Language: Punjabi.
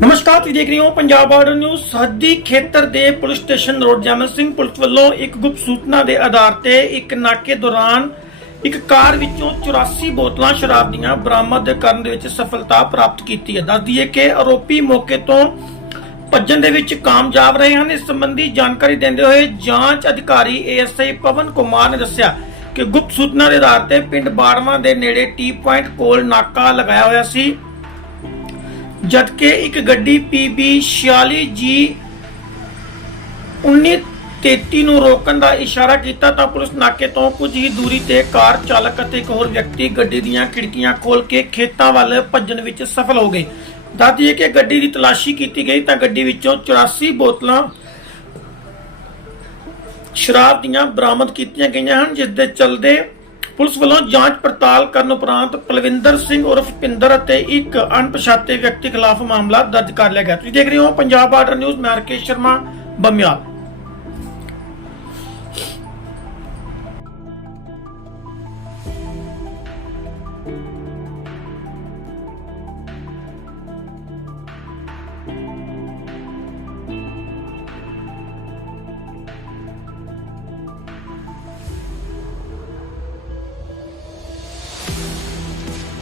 ਨਮਸਕਾਰ ਤੁਸੀਂ ਦੇਖ ਰਹੇ ਹੋ ਪੰਜਾਬ ਬਾਰਡਰ ਨਿਊਜ਼। ਸਰਹੱਦੀ ਖੇਤਰ ਦੇ police station road Jaman Singh police ਵੱਲੋਂ ਇੱਕ ਗੁਪਤ ਸੂਚਨਾ ਦੇ ਆਧਾਰ ਤੇ ਇੱਕ ਨਾਕੇ ਦੌਰਾਨ ਇੱਕ ਕਾਰ ਵਿੱਚੋਂ 84 ਬੋਤਲਾਂ ਸ਼ਰਾਬ ਦੀਆਂ ਬਰਾਮਦ ਕਰਨ ਦੇ ਵਿੱਚ ਸਫਲਤਾ ਪ੍ਰਾਪਤ ਕੀਤੀ ਹੈ। ਦੱਸ ਦਈਏ ਕਿ ਆਰੋਪੀ ਮੌਕੇ ਤੋਂ ਭੱਜਣ ਦੇ ਵਿੱਚ ਕਾਮਯਾਬ ਰਹੇ ਹਨ। ਇਸ ਸੰਬੰਧੀ ਜਾਣਕਾਰੀ ਦਿੰਦੇ ਹੋਏ ਜਾਂਚ ਅਧਿਕਾਰੀ ਏਐਸਆਈ ਪਵਨ ਕੁਮਾਰ ਨੇ ਦੱਸਿਆ ਕਿ ਗੁਪਤ ਸੂਚਨਾ ਦੇ ਆਧਾਰ ਤੇ ਪਿੰਡ ਬਾੜਵਾਂ ਦੇ ਨੇੜੇ ਟੀ ਪੁਆਇੰਟ ਕੋਲ ਨਾਕਾ ਲਗਾਇਆ ਹੋਇਆ ਸੀ। ਜਦਕਿ ਇੱਕ ਗੱਡੀ PB 46G 1933 ਨੂੰ ਰੋਕਣ ਦਾ ਇਸ਼ਾਰਾ ਕੀਤਾ ਤਾਂ ਪੁਲਿਸ ਨਾਕੇ ਤੋਂ ਕੁਝ ਹੀ ਦੂਰੀ ਤੇ ਕਾਰ ਚਾਲਕ ਅਤੇ ਇੱਕ ਹੋਰ ਵਿਅਕਤੀ ਗੱਡੀ ਦੀਆਂ ਖਿੜਕੀਆਂ ਖੋਲ ਕੇ ਖੇਤਾਂ ਵੱਲ ਭੱਜਣ ਵਿੱਚ ਸਫਲ ਹੋ ਗਏ। ਦੱਸਦੀ ਦਈਏ ਕਿ ਗੱਡੀ ਦੀ ਤਲਾਸ਼ੀ ਕੀਤੀ ਗਈ ਤਾਂ ਗੱਡੀ ਵਿੱਚੋਂ 84 ਬੋਤਲਾਂ ਸ਼ਰਾਬ ਦੀਆਂ ਬਰਾਮਦ ਕੀਤੀਆਂ ਗਈਆਂ ਹਨ, ਜਿਸ ਦੇ ਚਲਦੇ ਪੁਲਿਸ ਵੱਲੋਂ ਜਾਂਚ ਪੜਤਾਲ ਕਰਨ ਉਪਰੰਤ ਪਲਵਿੰਦਰ ਸਿੰਘ ਉਰਫ ਪਿੰਦਰ ਅਤੇ ਇੱਕ ਅਣਪਛਾਤੇ ਵਿਅਕਤੀ ਖਿਲਾਫ ਮਾਮਲਾ ਦਰਜ ਕਰ ਲਿਆ ਗਿਆ। ਤੁਸੀਂ ਦੇਖ ਰਹੇ ਹੋ ਪੰਜਾਬ ਬਾਰਡਰ ਨਿਊਜ਼, ਮੈਂ ਰਕੇਸ਼ ਸ਼ਰਮਾ, ਬੰਮਿਆਲ।